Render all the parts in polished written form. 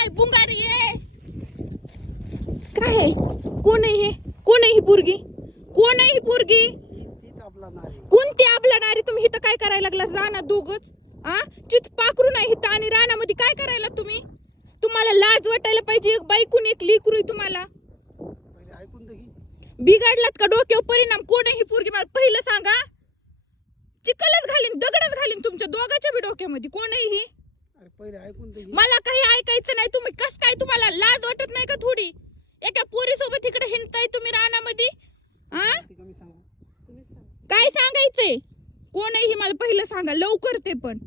नाही बुंगारी ये काय आहे? कोण आहे हे? कोण आहे ही पोरगी? कोण आहे ही पोरगी? कोणती आपला नारी? तुम्ही इथं काय करायला लागला रानात दोघच? चित पाखरू नाही इथं आणि रानामध्ये काय करायला तुम्ही? तुम्हाला लाज वाटायला पाहिजे. एक बायकून एक लेकरू आहे तुम्हाला. बिघडलात का डोक्यावर परिणाम? कोण आहे ही पोरगी मला पहिलं सांगा. चिकलच घालीन दगडच घालीन तुमच्या दोघांच्या बी डोक्यामध्ये. कोण आहे ही? मला काही ऐकायचं नाही. तुम्ही कस काय? तुम्हाला लाज वाटत नाही का थोडी? एका पोरी सोबत इकडे हिंडताय तुम्ही रानामध्ये. काय सांगायचंय? कोण आहे ही मला पहिलं सांगा लवकर. ते पण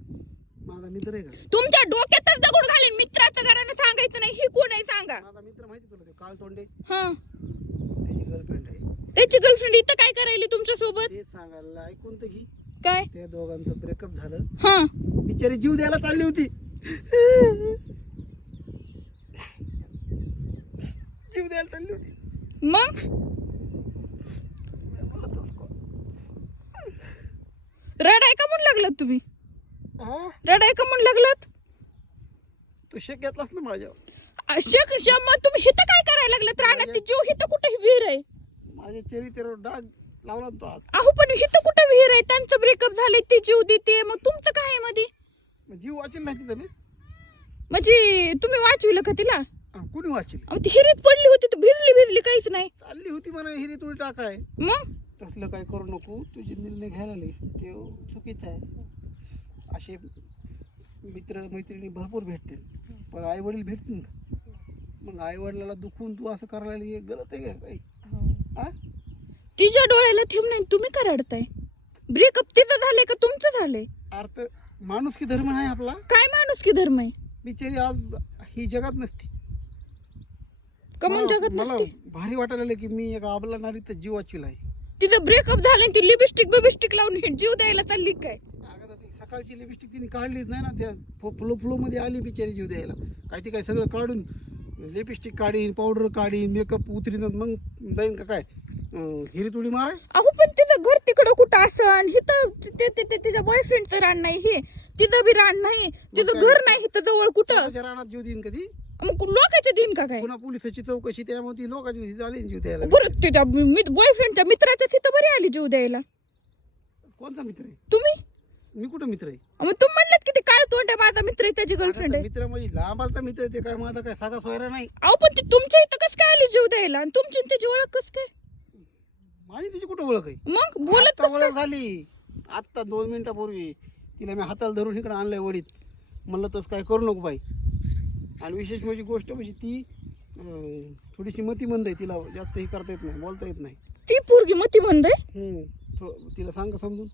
माझा मित्र आहे का? तुमच्या डोक्यातच दगड घालीन. मित्राचं घरानं सांगायचं नाही. ही कोण आहे सांगा. माझा मित्र माहिती तुला, ते काळ तोंडे, हा त्याची गर्लफ्रेंड आहे. त्याची गर्लफ्रेंड इथं काय करायली तुमच्या सोबत? ते सांगायला ऐकून तर घे. काय? त्या दोघांचं ब्रेकअप झालं. हा बिचारी जीव द्यायला चालली होती. जीव द्यायला चालली होती. मग रडाय का म्हणून लागलात तुम्ही? रडाय का म्हणून लागलात? तू शेक घेतलास ना माझ्यावर. मग तुम्ही हिथं काय करायला लागलात रानात? जीव हिथं कुठे विहीर आहे? माझ्या चरित्र्यावर डाग लावला ना तो आज. अहो पण हिथं कुठं विहीर आहे? त्यांचं ब्रेकअप झाले ते जीव देते. मग तुमचं काय आहे मध्ये? मग जीव वाचेल नाही तिथं मी. म्हणजे तुम्ही वाचविलं का तिला? कुणी वाचेल? अहो ती हिरीत पडली होती तर भिजली काहीच नाही. चालली होती म्हणा हिरी तुळी टाकाय. मग तसलं काय करू नको. तुझे निर्णय घ्यायला लागलीस ते चुकीचं आहे. असे मित्र मैत्रिणी भरपूर भेटतील, पण आई वडील भेटतील का? मग आई वडिलाला दुखून तू असं करायला हे गलत आहे का काही? तिच्या डोळ्याला थेंब नाही. तुम्ही का रडताय? ब्रेकअप तिचं झालंय का तुमचं झालंय? अर्थ माणूस की धर्म नाही आपला. काय माणूस की धर्म आहे? बिचारी आज ही जगात नसती. कमन जगत मला नसते. भारी वाटायला लागलं की मी एका आबला नारी तर जीव वाचविला आहे. तिचं ब्रेकअप झालं ती लिपस्टिक लावून जीव द्यायला चालली काय? अगं तर ती सकाळची लिपस्टिक तिने काढलीच नाही ना. त्या फ्लो मध्ये आली बिचारी जीव द्यायला. काय ती काय सगळं काढून लिपस्टिक काढीन, पावडर काढीन, मेकअप उतरीन, मग जाईन का काय हिरी तुडी माराय? अहो पण तिचं घर तिकडं कुठं असन? हिथं तिच्या बॉयफ्रेंडचं रान नाही. हे तिचं बी रान नाही. तिचं घर नाही हिथं जवळ कुठं. रानात जीव देईन कधी? मग लोकांच्या दिन का काय? पुन्हा पोलिसाची चौकशी, त्यामुळे ती लोकांची तिथे आली जीव द्यायला. बरं तिच्या बॉयफ्रेंडच्या मित्राच्या तिथं बरी आली जीव द्यायला. कोणता मित्र आहे? तुम्ही? मी कुठं मित्र आहे? मग तुम्ही म्हणलात की ते काळ तोंड्या माझा मित्र आहे त्याची गर्लफ्रेंड आहे. मित्र म्हणजे लांबालचा मित्र आहे. ते काय माझा काय साधा सोयरा नाही. अहो पण ती तुमच्या इथं कसं काय आली जीव द्यायला? आणि तुमची आणि त्याची ओळख कसं काय? माझी तिची कुठं ओळख आहे? मग बोलत आत्ता कसं काय? ओळख झाली. आत्ता 2 मिनिटापूर्वी तिला मी हाताला धरून इकडे आणलंय वडीत. म्हणलं तसं काय करू नको बाई. आणि विशेष म्हणजे गोष्ट म्हणजे ती थोडीशी मतिमंद आहे. तिला जास्त हे करता येत नाही, बोलता येत नाही. ती पोरगी मतिमंद आहे? तिला सांग समजून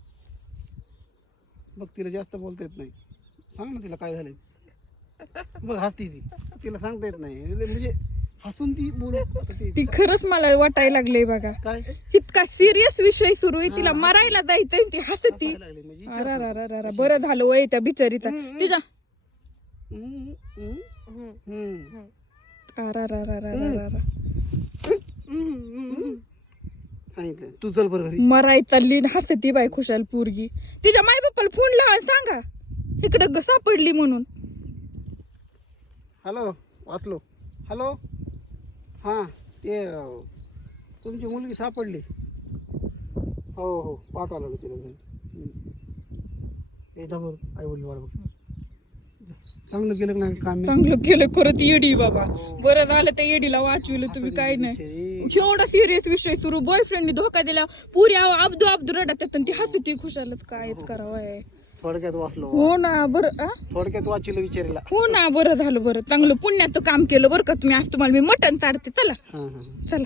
बघ. तिला जास्त बोलता येत नाही. सांग ना तिला काय झालंय. बघ हसती ती. तिला सांगता येत नाही म्हणजे हसून ती बोल. ती खरंच मला वाटायला लागले बघा. काय इतका सिरियस विषय सुरू आहे. तिला मरायला जायचंय ती हसती. लागली म्हणजे अरा बरं झालं वय त्या बिचारीचा. तिच्या सांगितलं तू चल बरं घरी. मराय चालली हसती बाई खुशाल पोरगी. तिच्या माय बाप्पाला फोन लावा सांगा इकडं सापडली म्हणून. हॅलो वाचलो. हॅलो हां ते तुमची मुलगी सापडली. हो पाठवा लागलो तिला. एकदा बरं आई वडील मला बघ. चांगलं केलं नाही काम. चांगलं केलं खरंच. येडी बाबा बरं झालं त्या येडीला वाचविलं तुम्ही. काय नाही एवढा सिरियस विषय सुरू. बॉयफ्रेंडने धोका दिला. पुरी अब्दू रडत ती हसती खुशालच. काय करावं? थोडक्यात वाचलो. हो ना बरं. थोडक्यात वाचलं विचारीला. हो ना बरं झालं. बरं चांगलं पुण्याचं काम केलं बरं का तुम्ही. आज तुम्हाला मी मटण चारते. चला हां चला.